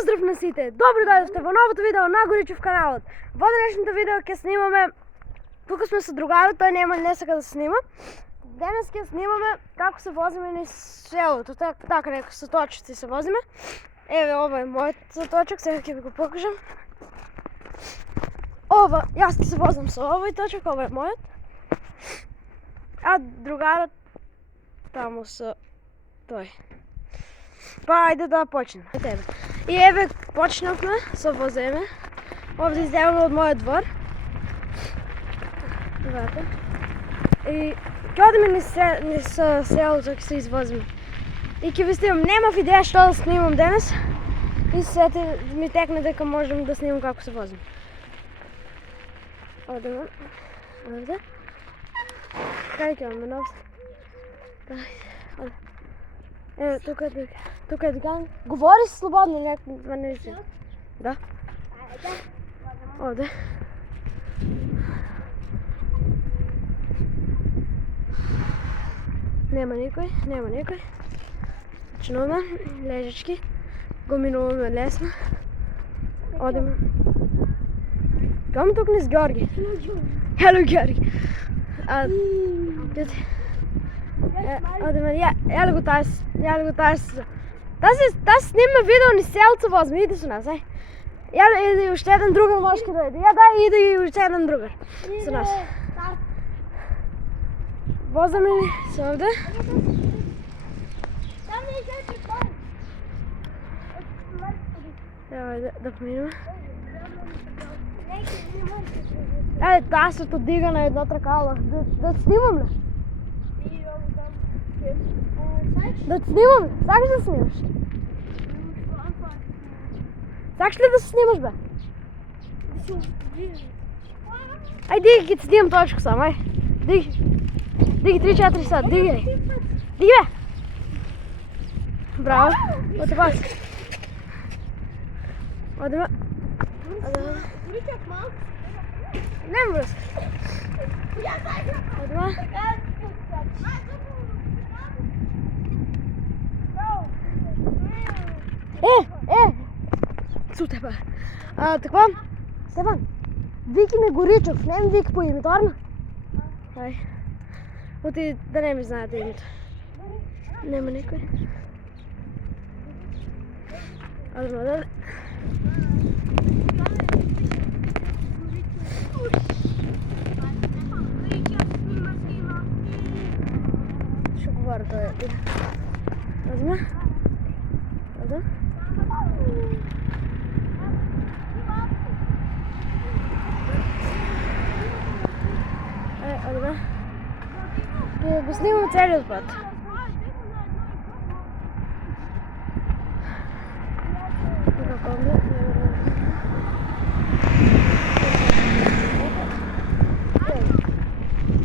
Поздрав на сите! Добро дојдовте во новото видео на Горичев каналот. Во денешното видео ќе снимаме, тука сме со другарот, тој нема не сака да снима. Денес ќе снимаме како се возиме низ селото, така некои со точици се возиме. Еве, ова е мојот точок, сега ќе ви го покажам. Ова, јас ќе се возам со овој точок, ова е мојот. А другарот таму со тој. Па, ајде да почнеме. И еве, почнавме со возење. Овде излеваме од мојот двор. Вака. И ќе одиме низ селото, ќе се извозиме. И ќе ви снимам, немав идеја што да снимам денес. И сети ми текне дека можам да снимам како се возим. Одиме. Овде. Кај ќе одиме навстрана? Оде. Еве, тука е диган. Говори слободно, некој не се. Да. Овде. Нема никој. Почнуваме, лежачки. Го минуваме лесно. Одиме. Камо тук низ Георги. Hello, Георги. Одиме, јали го таас. Таа снима видео низ селото возиме, иди со нас, ај. Иди уште еден другар може ке дојде. Иди уште еден другар со нас. Возиме се овде. Ево да поминеме. Тасото дига на едно тракало. Да снимам ли? Да снимам ли? Сакаш да снимаш? Сакаш ли да се снимаш, бе? Ај, диги, ќе ти снимам точку сам, ај. Диги 3-4 сат, диги. Диги, бе! Браво, оте пас. Одиме. Нема връзка. Одиме. Сутепа. Така, Стефан, вики ме Горичев, не ми вики по името, арно? Ај. Оти да не ми знаете името. Нема никој. Одиме. Што говори тој? Одиме. Одиме. Одиме. Ќе го снимам целиот пат.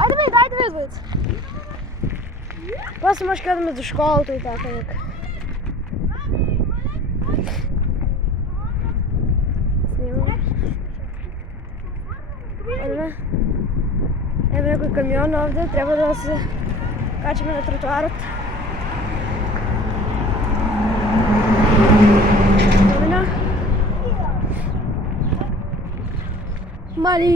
Ајде бе, двојца. После може ке одиме до школата и така нека. Снимаме. Одиме. Еве некој камион овде, треба да се качиме на тротоарот. Помина. Мали,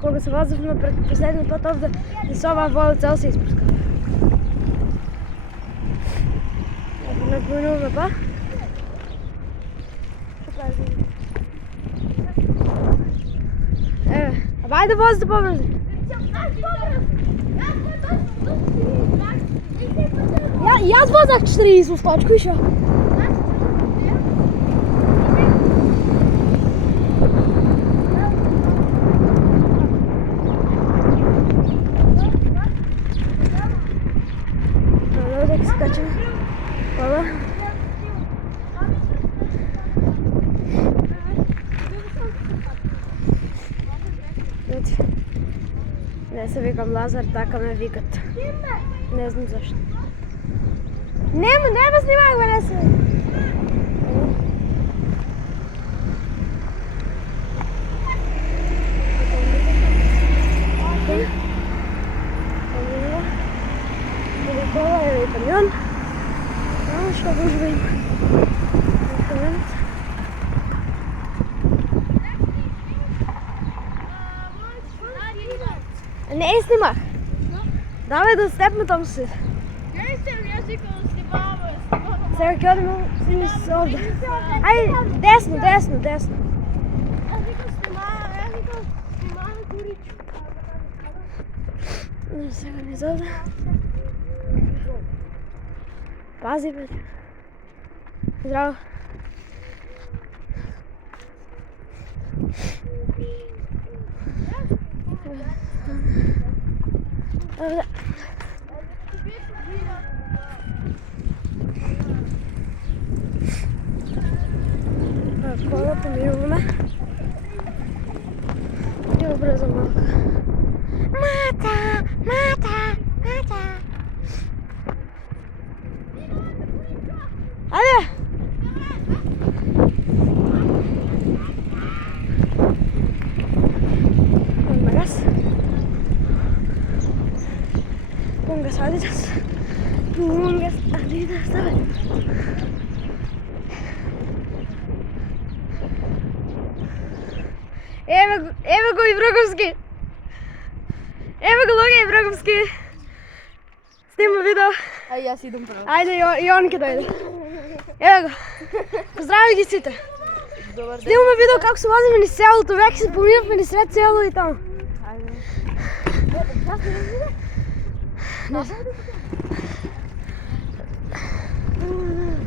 кога се возевме пред последниот пат овде, и со оваа вода цел се испрска. Ако не поминуваме па. Еве, ајде возите побрзо. Јас возах 40 точку и шо? Дека се качаме. Ова. Не се викам Лазар, така ме викат. Не знам зашто. Нема снимај го, не се. Кола е камион. Што гужва има. снимах? Давай да степме там си. Ја не сте јазикот снимаваме. Сега ќе одиме сини се овде. Ајде, десно. Јазикот снимаваме Куричу. Сега не зовде. Пази, бе. Здраво. Овде. Кола помируваме. Ќе обрзам малко. Мата! Ајде! Магас. Пунгас Адидас. Давай. Еве го Ибраговски. Еве го Луѓе Ибраговски. Снима видео. Ај јас идам прво. Ајде, и он ќе дојде. Еве го. Поздрави ги сите. Добар ден. Снимаме видео како се возиме низ селото, веќе се поминавме низ сред село и таму. Ајде.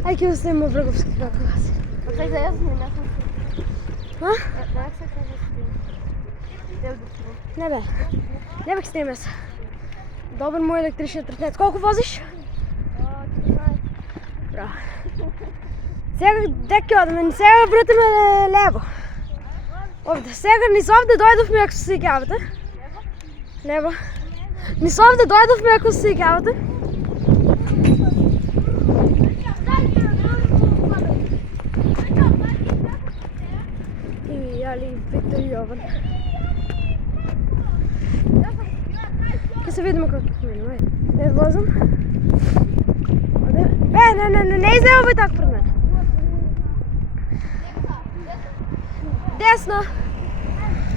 Ај ќе снимаме Враговски како вас. Чај за јас не А? Не бе. Не бе снимаме се. Добар мој електричен третнец. Колку возиш? Браво. Сега де ќе одиме? Сега вртиме лево. Овде. Сега низ овде дојдовме ако се сеќавате. Лево. Низ овде дојдовме ако се сеќавате. И јали Виктор Јован. Ке се видиме како ќе поминем, ајде. Не возам. Не излевај така пред мене. Десно.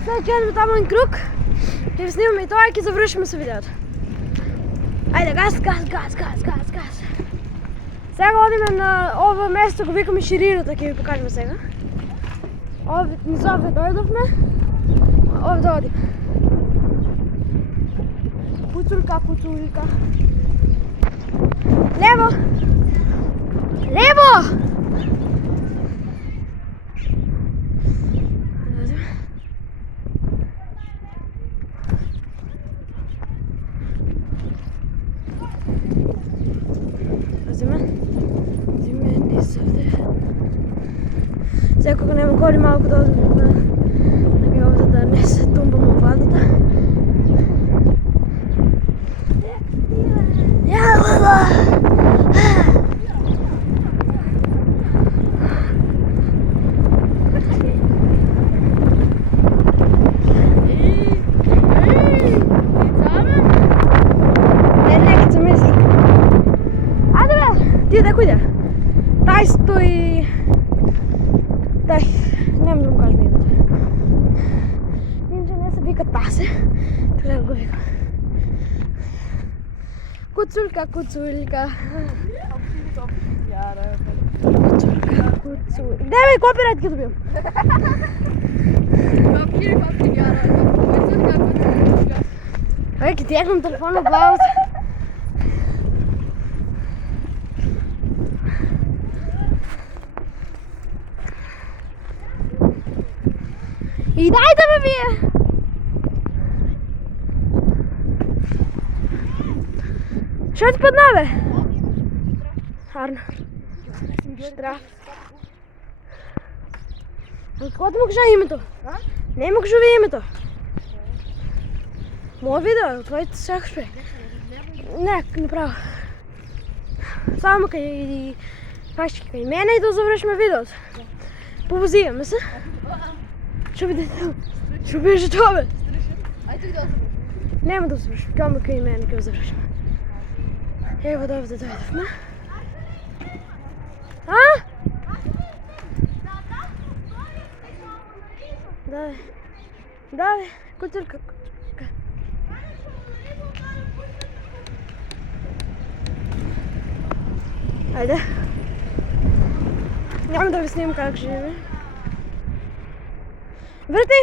Сега ќе одиме таму еден круг. Ќе ви снимаме и тоа и ќе завршиме со видеото. Ајде, газ. Сега одиме на ова место, го викаме Ширината, ќе ви покажеме сега. Низ овде дојдовме. Овде одиме. Пуцулка. Лево! Пазиме низ овде. Сега кога нема коли малку да одиме на овде да не се тумбаме во вадата. Ти да куде? Тај стои... Тај, нема да му кажем името. Инче не се вика Тасе, треба го вика. Куцулка. Куцулка. Деве, копирајт ќе добиам. Ај, ќе ти јакнам телефон на главата. И дајте ме вие! Шо ти падна, бе? Харно. Штраф. Како ти му кажа името? Не му кажа ви името. Моје видео, твоите сакаш, бе. Не, направо. Само кај кај мене и да завршиме видеото. Повозиваме се. Што беше тоа, бе? Ајде да завршим. Нема да завршим, кај кај мене ќе завршим. Ево да овде дојдовме. А? Да, бе, куцурка. Ајде. Няма да ви снимам как живе. Врти!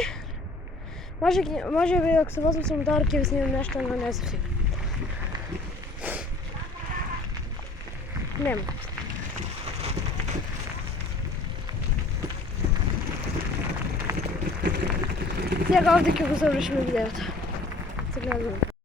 Може би ако се возам со мотор ќе ви снимам нешто, но не сум сигурна. Нема. Сега овде ќе го завршиме видеото. Се гледаме.